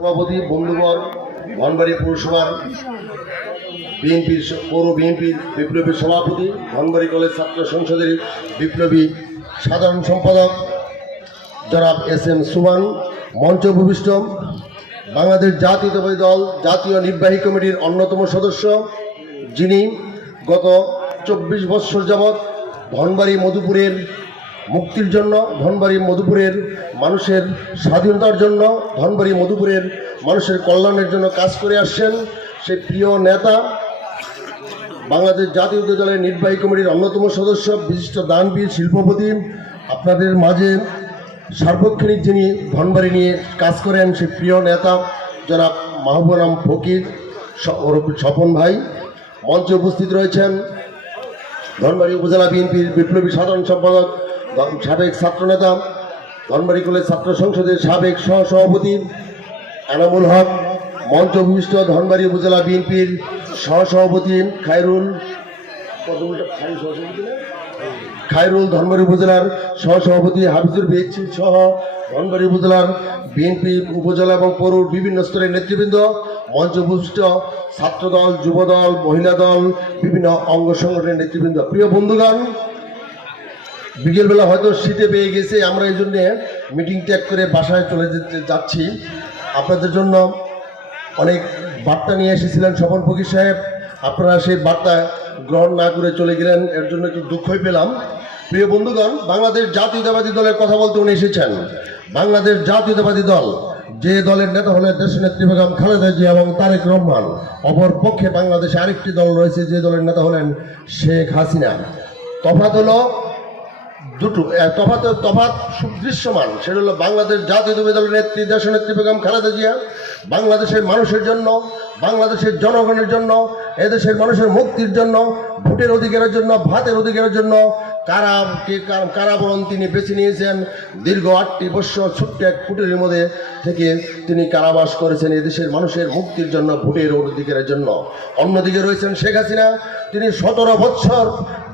সভাপতি বন্ধুবর ধনবাড়ী পৌরসভার বিএনপির পৌর বিএনপির বিপ্লবী সভাপতি ধনবাড়ী কলেজ ছাত্র সংসদের বিপ্লবী সাধারণ সম্পাদক জনাব এস.এম. সুমান, মঞ্চ উপবিষ্ট বাংলাদেশ জাতীয়তাবাদী দল জাতীয় নির্বাহী কমিটির অন্যতম সদস্য, যিনি গত 24 বৎসর যাবৎ ধনবাড়ী মধুপুরের মুক্তির জন্য, ধনবাড়ী মধুপুরের মানুষের স্বাধীনতার জন্য, ধনবাড়ী মধুপুরের মানুষের কল্যাণের জন্য কাজ করে আসছেন সেই প্রিয় নেতা, বাংলাদেশ জাতীয় দলের নির্বাহী কমিটির অন্যতম সদস্য, বিশিষ্ট দানবীর শিল্পপতি, আপনাদের মাঝে সার্বক্ষণিক যিনি ধনবাড়ী নিয়ে কাজ করেন সেই প্রিয় নেতা জনাব মাহবুব আলম ফকির স্বপন ভাই। মঞ্চে উপস্থিত রয়েছেন ধনবাড়ী উপজেলা বিএনপির বিপ্লবী সাধারণ সম্পাদক, সাবেক ছাত্রনেতা, ধনবাড়ী কলেজ ছাত্র সংসদের সাবেক সহসভাপতি এনামুল হক। মঞ্চ উপবিষ্ট ধনবাড়ী উপজেলা বিএনপির সহসভাপতি খায়রুল, ধনবাড়ী উপজেলার সহসভাপতি হাফিজুর বেগছি সহ ধনবাড়ী উপজেলার বিএনপি উপজেলা এবং পৌর বিভিন্ন স্তরের নেতৃবৃন্দ, মঞ্চ উপবিষ্ট ছাত্রদল, যুবদল, মহিলা দল, বিভিন্ন অঙ্গ সংগঠনের নেতৃবৃন্দ। প্রিয় বন্ধুগণ, বিকেলবেলা হয়তো শীতে পেয়ে গেছে, আমরা এই জন্যে মিটিং ত্যাগ করে বাসায় চলে যাচ্ছি। আপনাদের জন্য অনেক বার্তা নিয়ে এসেছিলেন স্বপন ফকির সাহেব, আপনারা সেই বার্তা গ্রহণ না করে চলে গেলেন, এর জন্য একটু দুঃখই পেলাম। প্রিয় বন্ধুগণ, বাংলাদেশ জাতীয়তাবাদী দলের কথা বলতে উনি এসেছেন। বাংলাদেশ জাতীয়তাবাদী দল, যে দলের নেতা হলেন দেশনেত্রী বেগম খালেদা জিয়া এবং তারেক রহমান, অপর পক্ষে বাংলাদেশে আরেকটি দল রয়েছে যে দলের নেতা হলেন শেখ হাসিনা। তফাৎ হলো দুটো, তফাৎ সুদৃশ্যমান। সেটা হলো বাংলাদেশ জাতীয়তাবাদী দলের নেত্রী দেশনেত্রী বেগম খালেদা জিয়া বাংলাদেশের মানুষের জন্য, বাংলাদেশের জনগণের জন্য, এদেশের মানুষের মুক্তির জন্য, ভোটের অধিকারের জন্য, ভাতের অধিকারের জন্য কারাবরণ তিনি বেছে নিয়েছেন। দীর্ঘ 8টি বৎসর ছোট্ট এক কুটিরের মধ্যে থেকে তিনি কারাবাস করেছেন এদেশের মানুষের মুক্তির জন্য, ভোটের অধিকারের জন্য। অন্যদিকে রয়েছেন শেখ হাসিনা, তিনি 17 বৎসর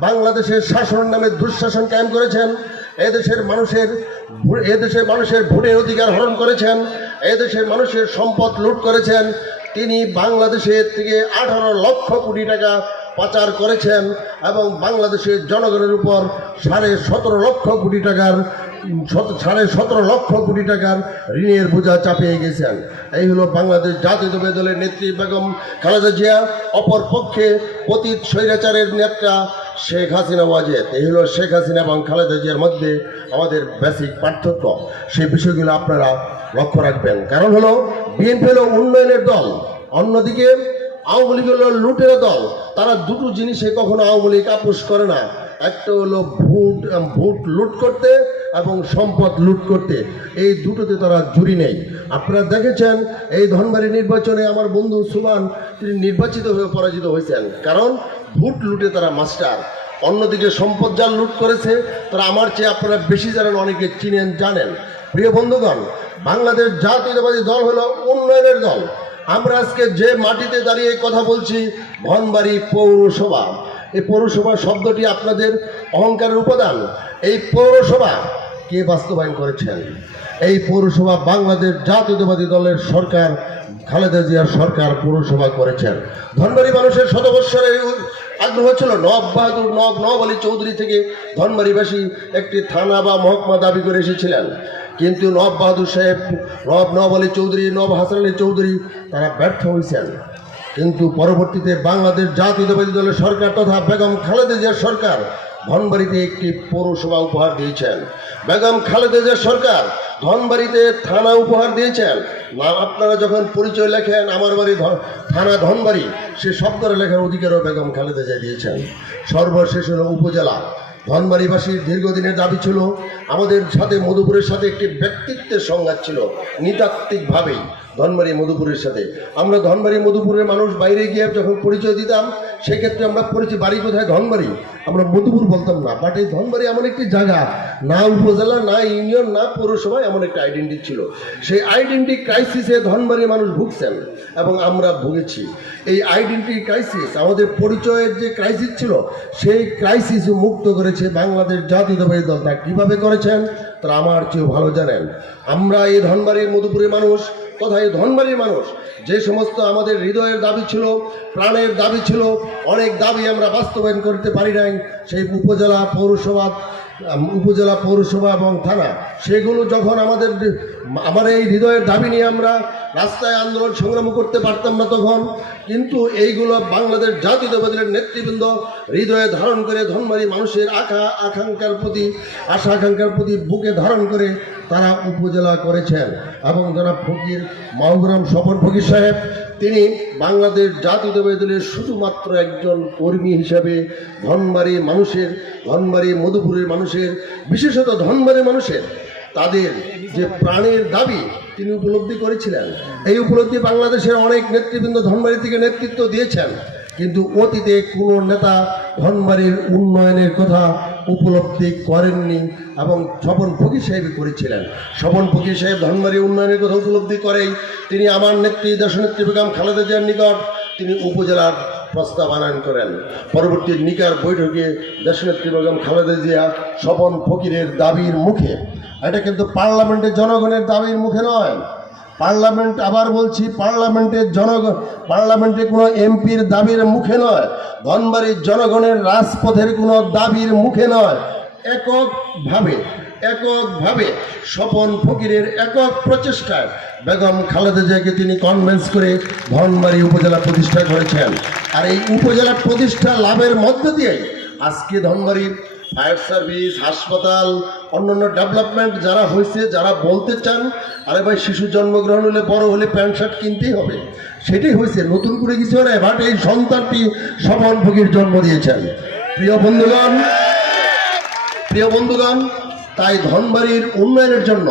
বাংলাদেশের শাসনের নামে দুঃশাসন কায়েম করেছেন। এদেশের মানুষের ভোটের অধিকার হরণ করেছেন, এদেশের মানুষের সম্পদ লুট করেছেন। তিনি বাংলাদেশের থেকে 18 লক্ষ কোটি টাকা পাচার করেছেন এবং বাংলাদেশের জনগণের উপর 17.5 লক্ষ কোটি টাকার ঋণের বোঝা চাপিয়ে গেছেন। এই হলো বাংলাদেশ জাতীয়তাবাদী দলের নেত্রী বেগম খালেদা জিয়া, অপর পক্ষে পতিত স্বৈরাচারের নেতা শেখ হাসিনা ওয়াজেদ। এই হলো শেখ হাসিনা এবং খালেদা জিয়ার মধ্যে আমাদের বেসিক পার্থক্য। সেই বিষয়গুলো আপনারা লক্ষ্য রাখবেন। কারণ হলো বিএনপি হলো উন্নয়নের দল, অন্যদিকে আওয়ামী লীগ হলো লুটের দল। তারা দুটো জিনিসে কখনো আওয়ামী লীগ আপোষ করে না। একটা হলো ভোট লুট করতে এবং সম্পদ লুট করতে, এই দুটোতে তারা জুড়ি নেই। আপনারা দেখেছেন এই ধনবাড়ী নির্বাচনে আমার বন্ধু সুমান তিনি নির্বাচিত হয়ে পরাজিত হয়েছেন, কারণ ভোট লুটে তারা মাস্টার। অন্যদিকে সম্পদ যা লুট করেছে তারা আমার চেয়ে আপনারা বেশি জানেন, অনেকে চিনেন, জানেন। প্রিয় বন্ধুগণ, বাংলাদেশ জাতীয়তাবাদী দল হলো উন্নয়নের দল। আমরা আজকে যে মাটিতে দাঁড়িয়ে কথা বলছি, ধনবাড়ী পৌরসভা, এই পৌরসভা শব্দটি আপনাদের অহংকারের উপাদান। এই পৌরসভা কে বাস্তবায়ন করেছেন? এই পৌরসভা বাংলাদেশ জাতীয়তাবাদী দলের সরকার, খালেদা জিয়ার সরকার পৌরসভা করেছেন। ধনবাড়ী মানুষের 100 বৎসরের আগ্রহ ছিল নওয়াব আলী চৌধুরী থেকে ধনবাড়ীবাসী একটি থানা বা মহকুমা দাবি করে এসেছিলেন, কিন্তু নওয়াব বাহাদুর সাহেব, নওয়াব আলী চৌধুরী, নওয়াব হাসান আলী চৌধুরী তারা ব্যর্থ হয়েছেন। কিন্তু পরবর্তীতে বাংলাদেশ জাতীয়তাবাদী দলের সরকার তথা বেগম খালেদা জিয়ার সরকার ধনবাড়ীতে একটি পৌরসভা উপহার দিয়েছেন। বেগম খালেদা জিয়ার সরকার ধনবাড়ীতে থানা উপহার দিয়েছেন। আপনারা যখন পরিচয় লেখেন আমার বাড়ি থানা ধনবাড়ি, সে শব্দরে লেখার অধিকারও বেগম খালেদা জিয়া দিয়েছেন। সর্বশেষ হলো উপজেলা। ধনবাড়ীবাসীর দীর্ঘদিনের দাবি ছিল আমাদের সাথে মধুপুরের সাথে একটি ব্যক্তিত্বের সংঘাত ছিল, নৃতাত্ত্বিকভাবেই ধনবাড়ী মধুপুরের সাথে। আমরা ধনবাড়ী মধুপুরের মানুষ বাইরে গিয়ে যখন পরিচয় দিতাম, সেক্ষেত্রে আমরা বাড়ি কোথায় ধনবাড়ি, আমরা মধুপুর বলতাম না। বাট এই ধনবাড়ি এমন একটি জায়গা, না উপজেলা, না ইউনিয়ন, না পৌরসভা, এমন একটা আইডেন্টি ছিল। সেই আইডেন্টি ক্রাইসিসে ধনবাড়ির মানুষ ভুগছেন এবং আমরা ভুগেছি। এই আইডেন্টি ক্রাইসিস, আমাদের পরিচয়ের যে ক্রাইসিস ছিল, সেই ক্রাইসিস মুক্ত করেছে বাংলাদেশ জাতীয়তাবাদী দল। তা কীভাবে করেছেন তারা আমার চেয়েও ভালো জানেন। আমরা এই ধনবাড়ির মধুপুরের মানুষ তথা এই ধনবাড়ির মানুষ যে সমস্ত আমাদের হৃদয়ের দাবি ছিল, প্রাণের দাবি ছিল, অনেক দাবি আমরা বাস্তবায়ন করতে পারি নাই, সেই উপজেলা পৌরসভা এবং থানা, সেগুলো যখন আমার এই হৃদয়ের দাবি নিয়ে আমরা রাস্তায় আন্দোলন সংগ্রাম করতে পারতাম না তখন, কিন্তু এইগুলো বাংলাদেশ জাতীয়তাবাদী নেতৃবৃন্দ হৃদয়ে ধারণ করে ধনবাড়ি মানুষের আশা আকাঙ্ক্ষার প্রতি বুকে ধারণ করে তারা উপজেলা করেছেন। এবং জনাব ফকির মাহবুরাম স্বপন ফকির সাহেব, তিনি বাংলাদেশ জাতীয়তাবাদী দলের শুধুমাত্র একজন কর্মী হিসাবে ধনবাড়ি মধুপুরের মানুষের, বিশেষত ধনবাড়ি মানুষের তাদের যে প্রাণের দাবি তিনি উপলব্ধি করেছিলেন। এই উপলব্ধি বাংলাদেশের অনেক নেতৃবৃন্দ ধনবাড়ি থেকে নেতৃত্ব দিয়েছেন, কিন্তু অতীতে কোনো নেতা ধনবাড়ির উন্নয়নের কথা উপলব্ধি করেননি এবং স্বপন ফকির সাহেব করেছিলেন। স্বপন ফকির সাহেব ধনবাড়ির উন্নয়নের কথা উপলব্ধি করেই তিনি আমার নেত্রী দেশনেত্রী বেগম খালেদা জিয়ার নিকট তিনি উপজেলার প্রস্তাব আনয়ন করেন। পরবর্তী নিকার বৈঠকে দেশনেত্রী বেগম খালেদা জিয়া স্বপন ফকিরের দাবির মুখে, এটা কিন্তু পার্লামেন্টের জনগণের দাবির মুখে নয়, পার্লামেন্টে কোনো এমপির দাবির মুখে নয়, ধনবাড়ির জনগণের রাজপথের কোনো দাবির মুখে নয়, এককভাবে স্বপন ফকিরের একক প্রচেষ্টায় বেগম খালেদা জিয়াকে তিনি কনভিন্স করে ধনবাড়ি উপজেলা প্রতিষ্ঠা করেছেন। আর এই উপজেলা প্রতিষ্ঠা লাভের মধ্য দিয়ে আজকে ধনবাড়ির ফায়ার সার্ভিস, হাসপাতাল, অন্যান্য ডেভেলপমেন্ট যারা হয়েছে, যারা বলতে চান আরে ভাই শিশু জন্মগ্রহণ হলে বড় হলে প্যান্ট শার্ট কিনতেই হবে, সেটাই হয়েছে, নতুন করে কিছু নয়, বাট এই সন্তানটি স্বপন ফকির জন্ম দিয়েছেন। প্রিয় বন্ধুগণ, তাই ধনবাড়ির উন্নয়নের জন্য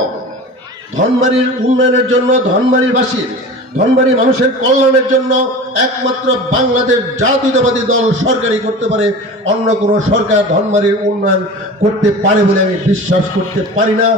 ধনবাড়ি মানুষের কল্যাণের জন্য একমাত্র বাংলাদেশ জাতীয়তাবাদী দল সরকারই করতে পারে, অন্য কোনো সরকার ধনবাড়ির উন্নয়ন করতে পারে বলে আমি বিশ্বাস করতে পারি না।